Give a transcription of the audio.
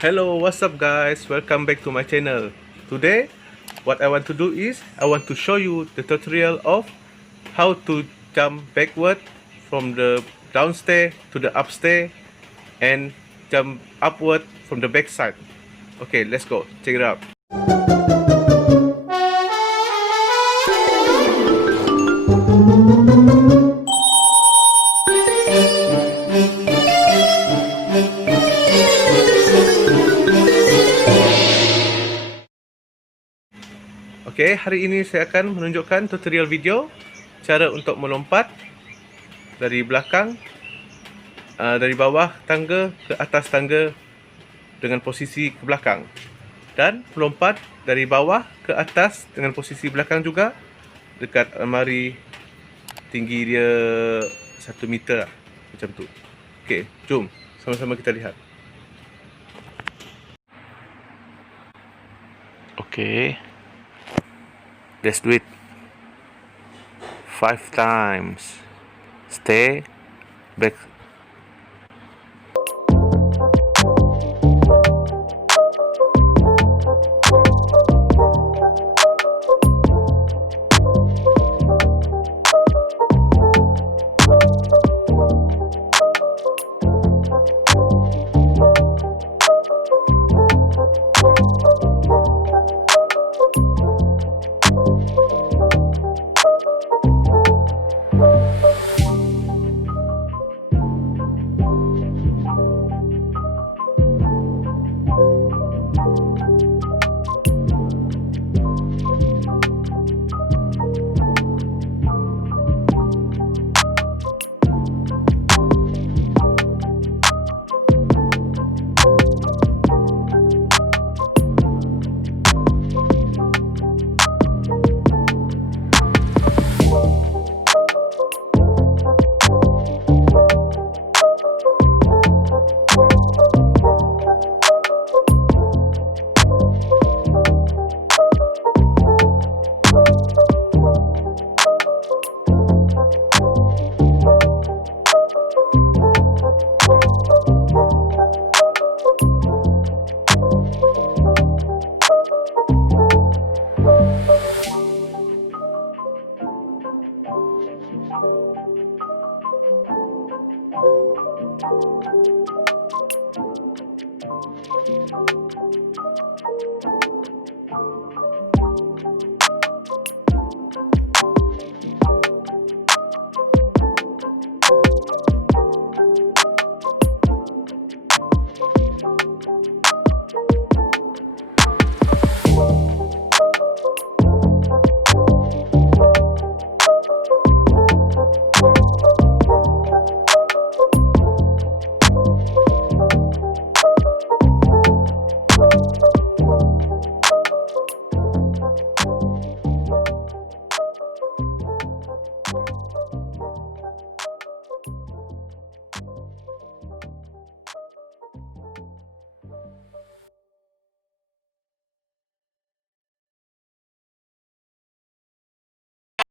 Hello, what's up guys? Welcome back to my channel. Today, what I want to do is, I want to show you the tutorial of how to jump backward from the downstairs to the upstairs and jump upward from the back side. Okay, let's go. Check it out. Okay, hari ini saya akan menunjukkan tutorial video cara untuk melompat dari belakang, dari bawah tangga ke atas tangga dengan posisi ke belakang, dan melompat dari bawah ke atas dengan posisi belakang juga dekat almari tinggi dia 1 meter lah, macam tu. Okay, jom sama-sama kita lihat. Okay, let's do it 5 times. Stay, back